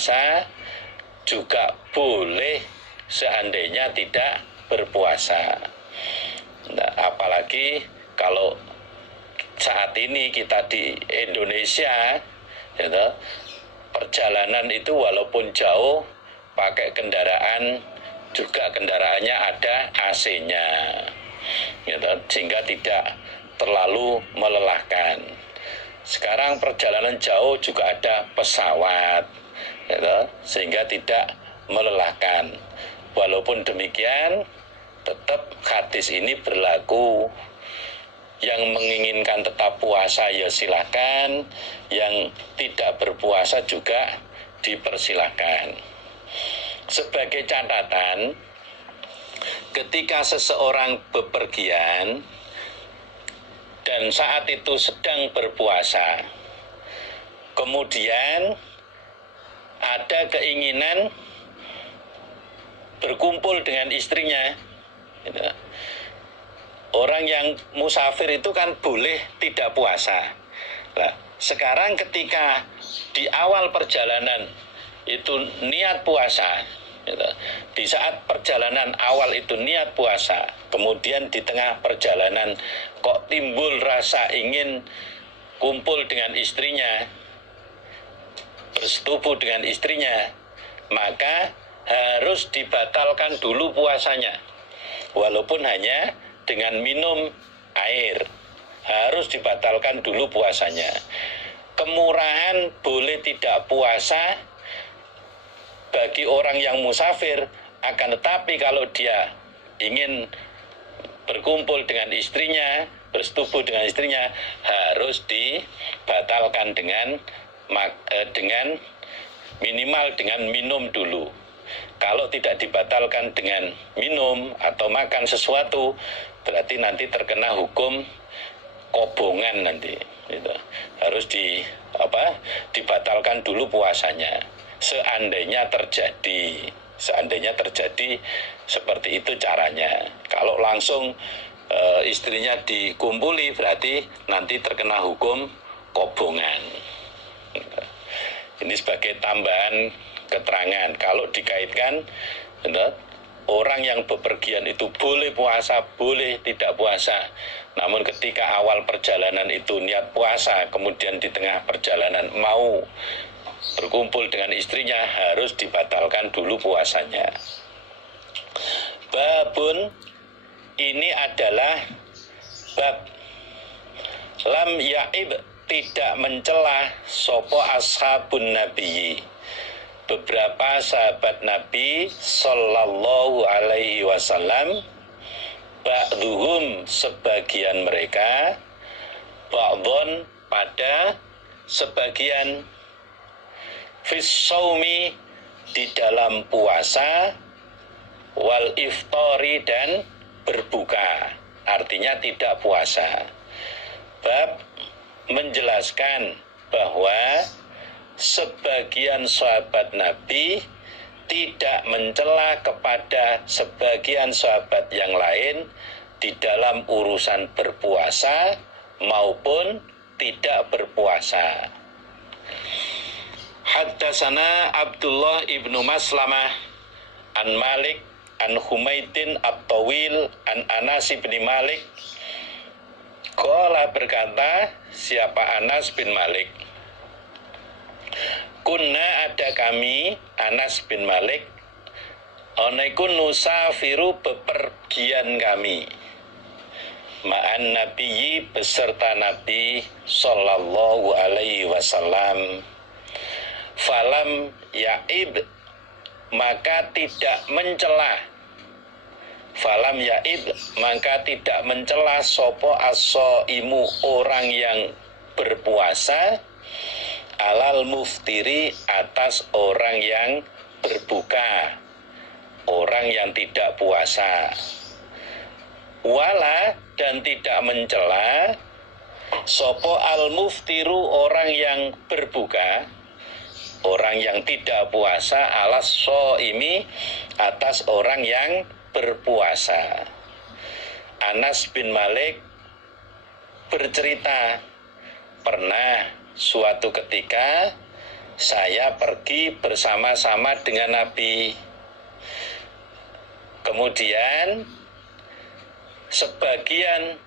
berpuasa juga boleh seandainya tidak berpuasa. Nah, apalagi kalau saat ini kita di Indonesia, gitu, perjalanan itu walaupun jauh pakai kendaraan juga kendaraannya ada AC-nya, gitu, sehingga tidak terlalu melelahkan. Sekarang perjalanan jauh juga ada pesawat, gitu, sehingga tidak melelahkan. Walaupun demikian, tetap hadis ini berlaku. Yang menginginkan tetap puasa ya silakan, yang tidak berpuasa juga dipersilakan. Sebagai catatan, ketika seseorang bepergian dan saat itu sedang berpuasa, kemudian ada keinginan berkumpul dengan istrinya, gitu. Orang yang musafir itu kan boleh tidak puasa. Nah, sekarang ketika di awal perjalanan itu niat puasa, gitu. Di saat perjalanan awal itu niat puasa, kemudian di tengah perjalanan kok timbul rasa ingin kumpul dengan istrinya, bersetubuh dengan istrinya, maka harus dibatalkan dulu puasanya. Walaupun hanya dengan minum air, harus dibatalkan dulu puasanya. Kemurahan boleh tidak puasa bagi orang yang musafir, akan tetapi kalau dia ingin berkumpul dengan istrinya, bersetubuh dengan istrinya, harus dibatalkan dengan minimal dengan minum dulu. Kalau tidak dibatalkan dengan minum atau makan sesuatu, berarti nanti terkena hukum kobongan nanti, gitu. Harus dibatalkan dulu puasanya. Seandainya terjadi seperti itu caranya. Kalau langsung istrinya dikumpuli, berarti nanti terkena hukum kobongan. Ini sebagai tambahan keterangan. Kalau dikaitkan, orang yang bepergian itu boleh puasa, boleh tidak puasa. Namun ketika awal perjalanan itu niat puasa, kemudian di tengah perjalanan mau berkumpul dengan istrinya, harus dibatalkan dulu puasanya. Babun, ini adalah bab lam ya'ib, tidak mencela sopo ashabun nabiyyi, beberapa sahabat Nabi Sallallahu Alaihi Wasallam, ba'duhum sebagian mereka, ba'dhon pada sebagian, fis shaumi di dalam puasa, wal iftari dan berbuka, artinya tidak puasa. Bab menjelaskan bahwa sebagian sahabat Nabi tidak mencela kepada sebagian sahabat yang lain di dalam urusan berpuasa maupun tidak berpuasa. Haddatsana Abdullah ibnu Maslamah an Malik an Humaidin at-Tawil an Anas bin Malik. Qala berkata, siapa Anas bin Malik? Kunna ada kami, Anas bin Malik, onaikun nusafiru bepergian kami, ma'an nabiyyi beserta Nabi Sallallahu Alaihi Wasallam. Falam ya'ib, maka tidak mencela. Falam ya'ib, maka tidak mencela sopo as-shaimu, orang yang berpuasa, alal muftiri, atas orang yang berbuka, orang yang tidak puasa. Wala, dan tidak mencela sopo al muftiru, orang yang berbuka, orang yang tidak puasa, alas shaimi, atas orang yang berpuasa. Anas bin Malik bercerita, pernah suatu ketika saya pergi bersama-sama dengan Nabi. Kemudian sebagian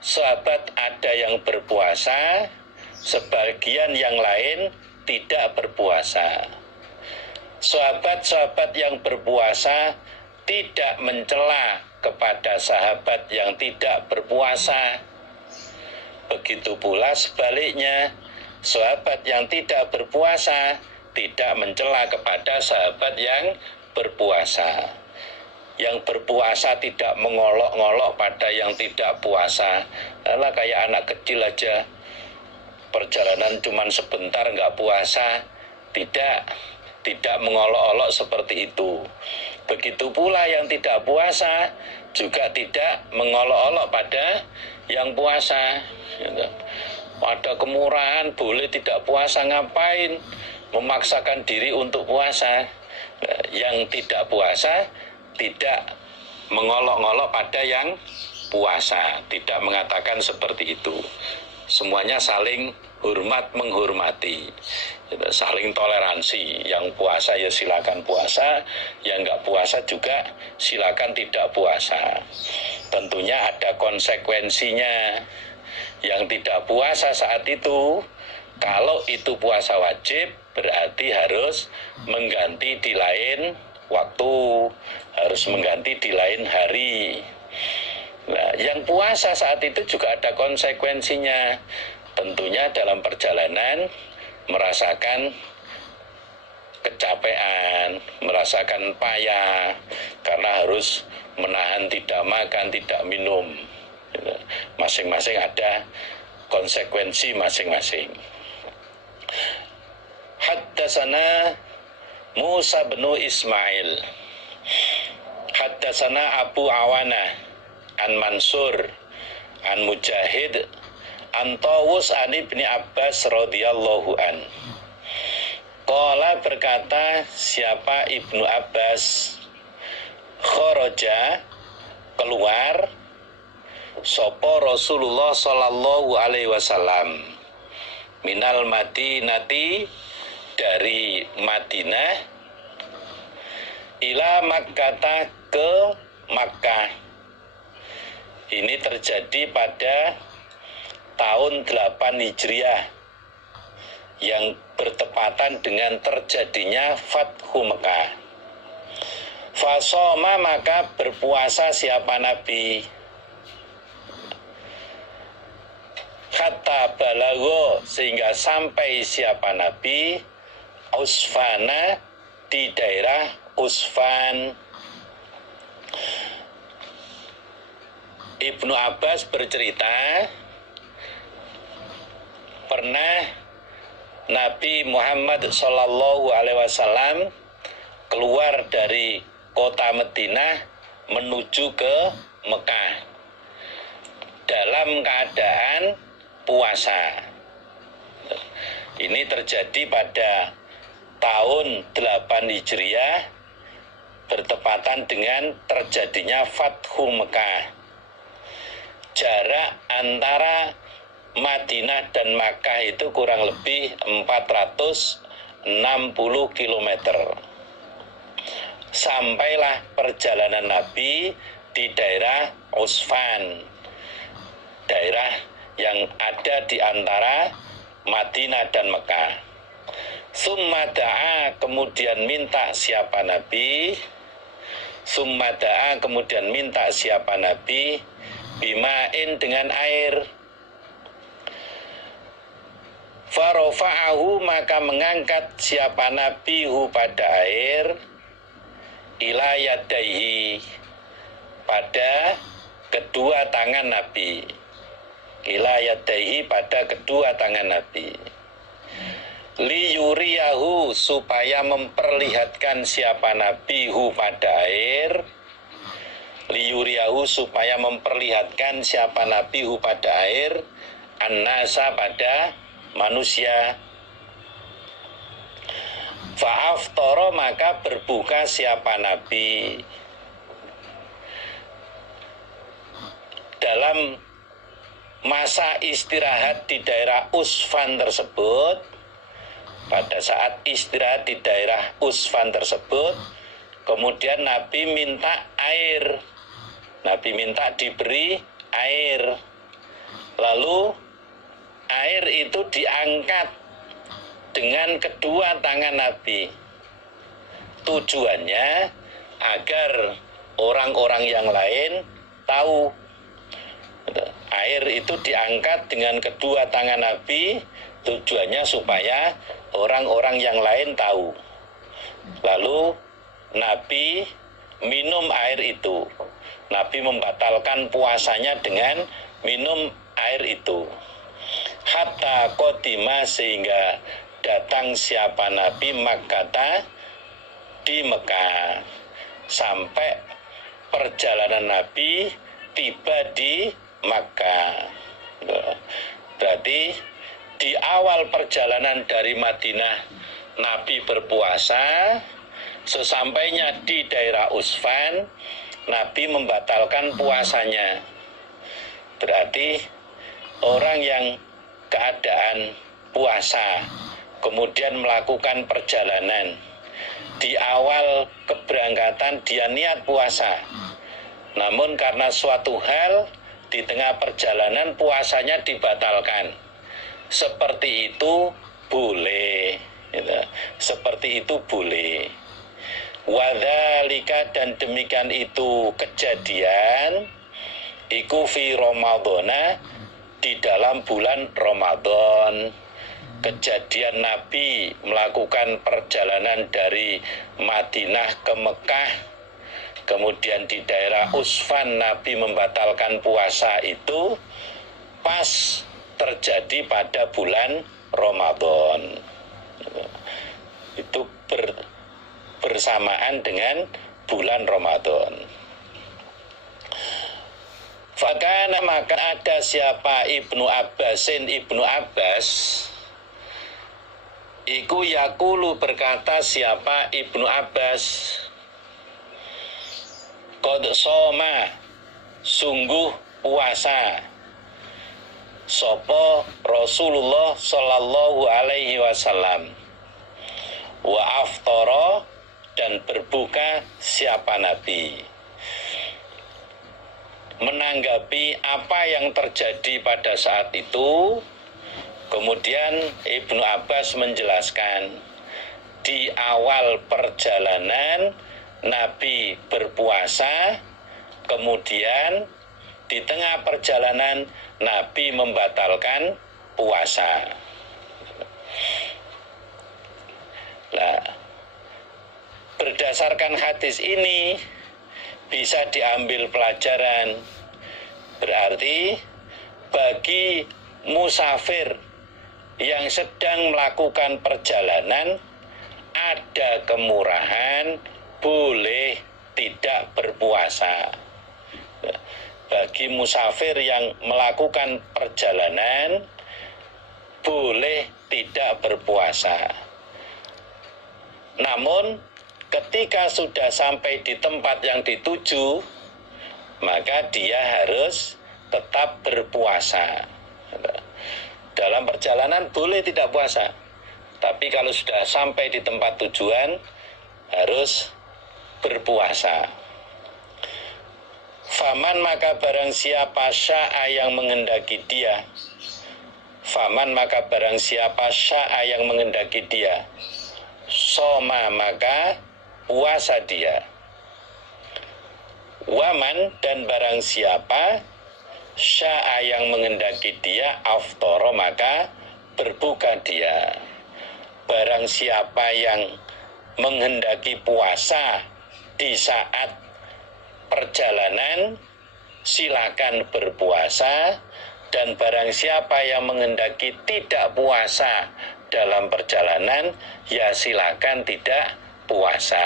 sahabat ada yang berpuasa, sebagian yang lain tidak berpuasa. Sahabat-sahabat yang berpuasa tidak mencela kepada sahabat yang tidak berpuasa. Begitu pula sebaliknya, sahabat yang tidak berpuasa tidak mencela kepada sahabat yang berpuasa. Yang berpuasa tidak mengolok-ngolok pada yang tidak puasa. Alah, kayak anak kecil aja, perjalanan cuman sebentar nggak puasa. Tidak mengolok-olok seperti itu. Begitu pula yang tidak puasa juga tidak mengolok-olok pada yang puasa. Pada kemurahan boleh tidak puasa, ngapain memaksakan diri untuk puasa. Yang tidak puasa tidak mengolok-ngolok pada yang puasa, tidak mengatakan seperti itu. Semuanya saling hormat menghormati, saling toleransi. Yang puasa ya silakan puasa, yang nggak puasa juga silakan tidak puasa. Tentunya ada konsekuensinya. Yang tidak puasa saat itu, kalau itu puasa wajib, berarti harus mengganti di lain waktu, harus mengganti di lain hari. Nah, yang puasa saat itu juga ada konsekuensinya. Tentunya dalam perjalanan merasakan kecapean, merasakan payah karena harus menahan tidak makan, tidak minum. Masing-masing ada konsekuensi masing-masing. Haddatsana Musa bin Ismail, haddatsana Abu Awana an Mansur an Mujahid an Tawus an Ibni Abbas radhiyallahu an. Qala, berkata siapa Ibnu Abbas, kharaja, keluar, sapa Rasulullah sallallahu alaihi wasallam, minal Madinati, dari Madinah, ila Makkah, ke Makkah. Ini terjadi pada tahun 8 Hijriah yang bertepatan dengan terjadinya Fathu Mekah. Fasoma, maka berpuasa siapa Nabi. Hatta balago, sehingga sampai siapa Nabi Usfana, di daerah Usfan. Ibnu Abbas bercerita, pernah Nabi Muhammad Shallallahu Alaihi Wasallam keluar dari kota Madinah menuju ke Mekah dalam keadaan puasa. Ini terjadi pada tahun 8 Hijriah, bertepatan dengan terjadinya Fathu Mekah. Jarak antara Madinah dan Makkah itu kurang lebih 460 km. Sampailah perjalanan Nabi di daerah Usfan, daerah yang ada di antara Madinah dan Mekah. Summa da'a, kemudian minta siapa Nabi. Summa da'a, kemudian minta siapa Nabi. Bima'in, dengan air. Farofa'ahu, maka mengangkat siapa Nabi hu, pada air. Ila yadaihi, pada kedua tangan Nabi. Ila yadaihi, pada kedua tangan Nabi. Liyuriyahu, supaya memperlihatkan siapa Nabi hu, pada air. Liyuriyahu, supaya memperlihatkan siapa Nabi hu, pada air. An-nasa, pada manusia. Fa'aftara, maka berbuka siapa Nabi. Dalam masa istirahat di daerah Usfan tersebut, pada saat istirahat di daerah Usfan tersebut, kemudian Nabi minta air. Nabi minta diberi air. Lalu air itu diangkat dengan kedua tangan Nabi. Tujuannya agar orang-orang yang lain tahu. Air itu diangkat dengan kedua tangan Nabi, tujuannya supaya orang-orang yang lain tahu. Lalu Nabi minum air itu. Nabi membatalkan puasanya dengan minum air itu. Hatta qodima, sehingga datang siapa Nabi Makkata, di Mekah, sampai perjalanan Nabi tiba di Makkah. Berarti di awal perjalanan dari Madinah Nabi berpuasa, sesampainya di daerah Usfan Nabi membatalkan puasanya. Berarti orang yang keadaan puasa kemudian melakukan perjalanan, di awal keberangkatan dia niat puasa, namun karena suatu hal di tengah perjalanan puasanya dibatalkan, seperti itu boleh, gitu. Seperti itu boleh. Wadzalika, dan demikian itu kejadian iku fi Ramadhana, di dalam bulan Ramadan. Kejadian Nabi melakukan perjalanan dari Madinah ke Mekah, kemudian di daerah Usfan Nabi membatalkan puasa, itu pas terjadi pada bulan Ramadan. Itu bersamaan dengan bulan Ramadan. Fakana, maka ada siapa Ibnu Abbasin, Ibnu Abbas, iku yakulu, berkata siapa Ibnu Abbas, qad soma, sungguh puasa sopo Rasulullah sallallahu alaihi wasallam, wa aftara, dan berbuka siapa Nabi. Menanggapi apa yang terjadi pada saat itu, kemudian Ibnu Abbas menjelaskan, di awal perjalanan Nabi berpuasa, kemudian di tengah perjalanan Nabi membatalkan puasa. Nah, berdasarkan hadis ini bisa diambil pelajaran, berarti bagi musafir yang sedang melakukan perjalanan ada kemurahan boleh tidak berpuasa. Bagi musafir yang melakukan perjalanan boleh tidak berpuasa. Namun ketika sudah sampai di tempat yang dituju, maka dia harus tetap berpuasa. Dalam perjalanan boleh tidak puasa, tapi kalau sudah sampai di tempat tujuan harus berpuasa. Faman, maka barang siapa sya'a, yang menghendaki dia. Faman, maka barang siapa sya'a, yang menghendaki dia. Soma, maka puasa dia. Waman, dan barang siapa sya'a, yang menghendaki dia, aftara, maka berbuka dia. Barang siapa yang menghendaki puasa di saat perjalanan, silakan berpuasa, dan barang siapa yang menghendaki tidak puasa dalam perjalanan, ya silakan tidak puasa.